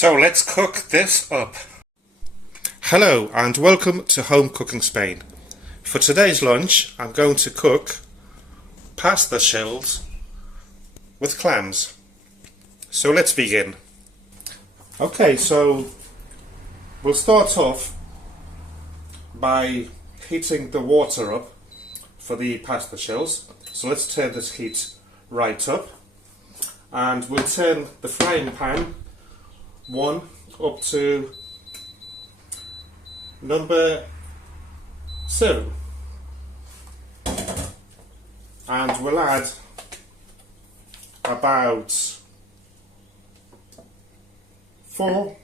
So let's cook this up. Hello and welcome to Home Cooking Spain. For today's lunch I'm going to cook pasta shells with clams. So let's begin. Okay, so we'll start off by heating the water up for the pasta shells. So let's turn this heat right up, and we'll turn the frying pan 1 up to number 7, and we'll add about 4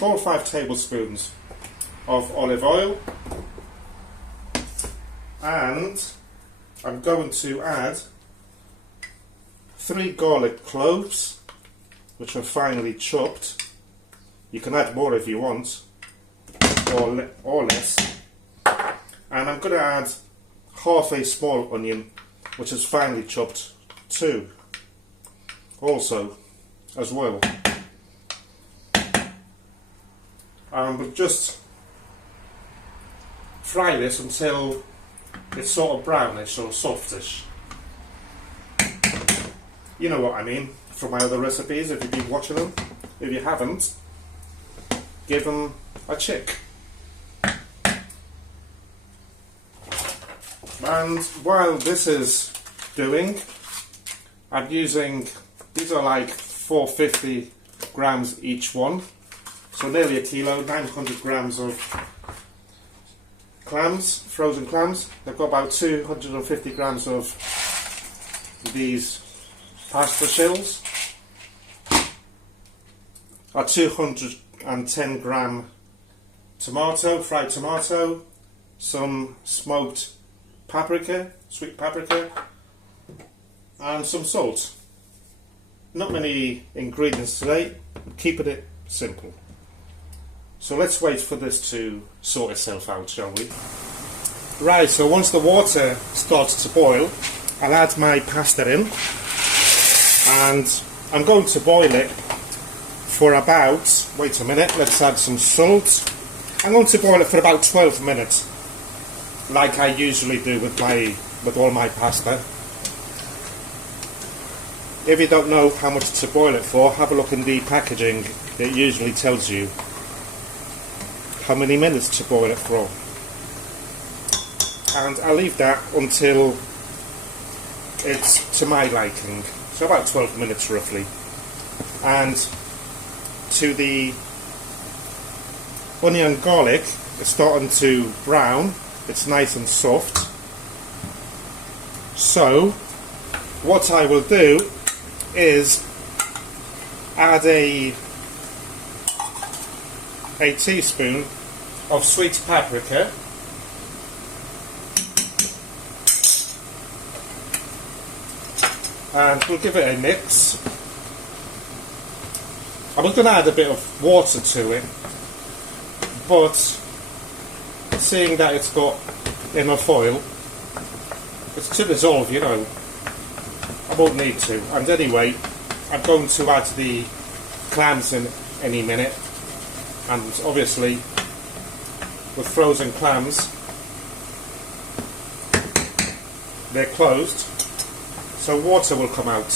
or 5 tablespoons of olive oil, and I'm going to add 3 garlic cloves, which are finely chopped. You can add more if you want, or less. And I'm going to add half a small onion, which is finely chopped too, also as well. And we'll just fry this until it's sort of brownish or softish. You know what I mean from my other recipes if you've been watching them. If you haven't, give them a check. And while this is doing, I'm using, these are like 450 grams each one, so nearly a kilo, 900 grams of clams, frozen clams. They've got about 250 grams of these pasta shells, a 210 gram tomato, fried tomato, some smoked paprika, sweet paprika, and some salt. Not many ingredients today, keeping it simple. So let's wait for this to sort itself out, shall we? Right, so once the water starts to boil, I'll add my pasta in, and I'm going to boil it for about, wait a minute, let's add some salt. I'm going to boil it for about 12 minutes, like I usually do with all my pasta. If you don't know how much to boil it for, have a look in the packaging. It usually tells you how many minutes to boil it for. And I'll leave that until it's to my liking, so about 12 minutes roughly. And to the onion and garlic, it's starting to brown, it's nice and soft. So what I will do is add a teaspoon of sweet paprika, and we'll give it a mix. I was going to add a bit of water to it, but seeing that it's got enough oil, it's to dissolve, you know, I won't need to. And anyway, I'm going to add the clams in any minute, and obviously with frozen clams, they're closed, so water will come out.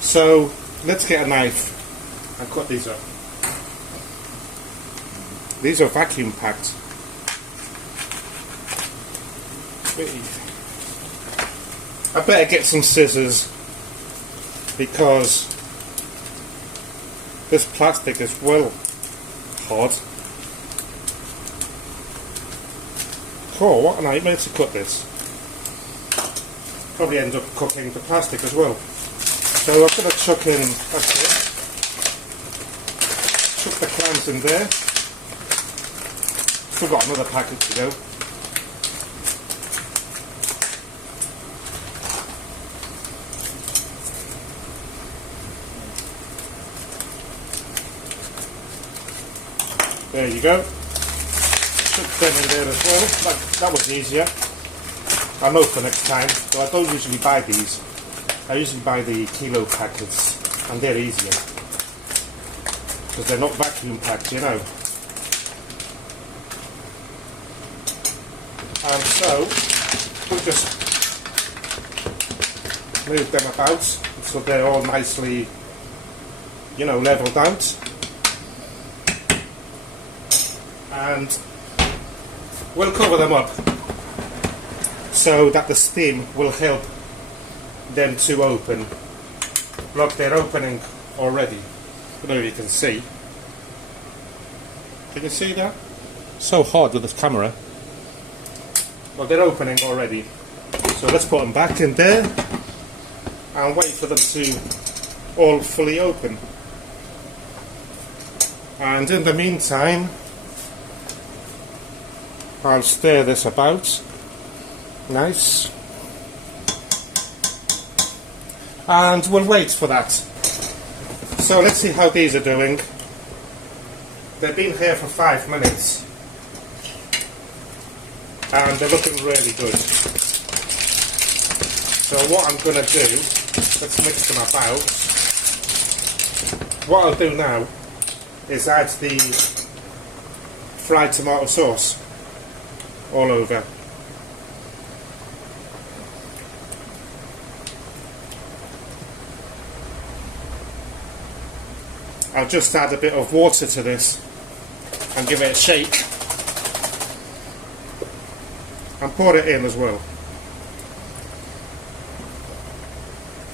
So let's get a knife and cut these up. These are vacuum packed. I better get some scissors because this plastic is well hard. Oh, what a nightmare to cut this. Probably end up cooking the plastic as well. So I'm going to chuck in, that's it. Chuck the clams in there. Still got another packet to go. There you go. Chuck them in there as well. That was easier. I know for next time, so I don't usually buy these. I usually buy the kilo packets, and they're easier. because they're not vacuum packed, you know. And so we'll just move them about so they're all nicely, you know, leveled out. And we'll cover them up so that the steam will help them to open. Look, they're opening already. I don't know if you can see. Can you see that? So hard with this camera. Well, they're opening already. So let's put them back in there and wait for them to all fully open. And in the meantime, I'll stir this about. Nice. And we'll wait for that. So let's see how these are doing. They've been here for 5 minutes. And they're looking really good. So what I'm going to do, let's mix them about. What I'll do now is add the fried tomato sauce all over. I'll just add a bit of water to this and give it a shake. And pour it in as well.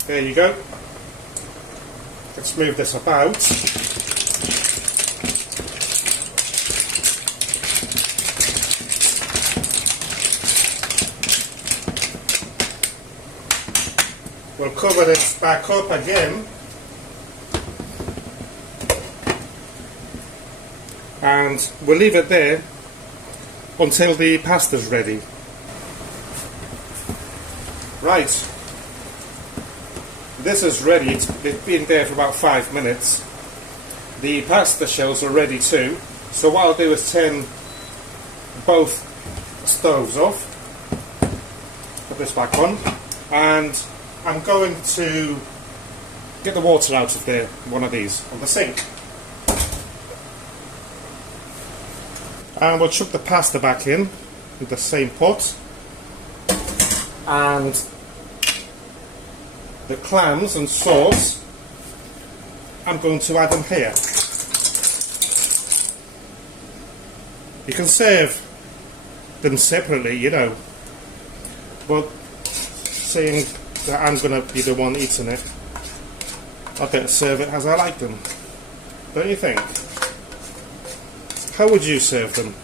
There you go. Let's move this about. We'll cover this back up again. And we'll leave it there until the pasta's ready. Right, this is ready. It's been there for about 5 minutes. The pasta shells are ready too. So what I'll do is turn both stoves off, put this back on, and I'm going to get the water out of there, one of these, on the sink. And we'll chuck the pasta back in the same pot. And the clams and sauce, I'm going to add them here. You can serve them separately, you know, but seeing that I'm going to be the one eating it, I better serve it as I like them. Don't you think? How would you serve them?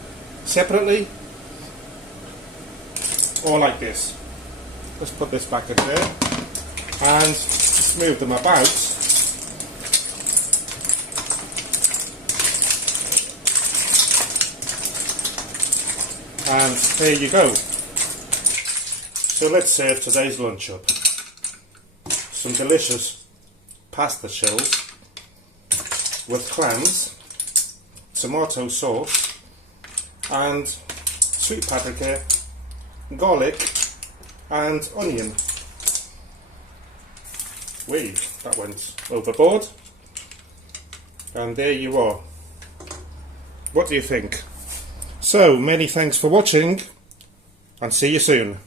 Separately? Or like this? Let's put this back in there and just move them about. And there you go. So let's serve today's lunch up. Some delicious pasta shells with clams, tomato sauce and sweet paprika, garlic and onion. That went overboard. And there you are. What do you think? So, many thanks for watching and see you soon.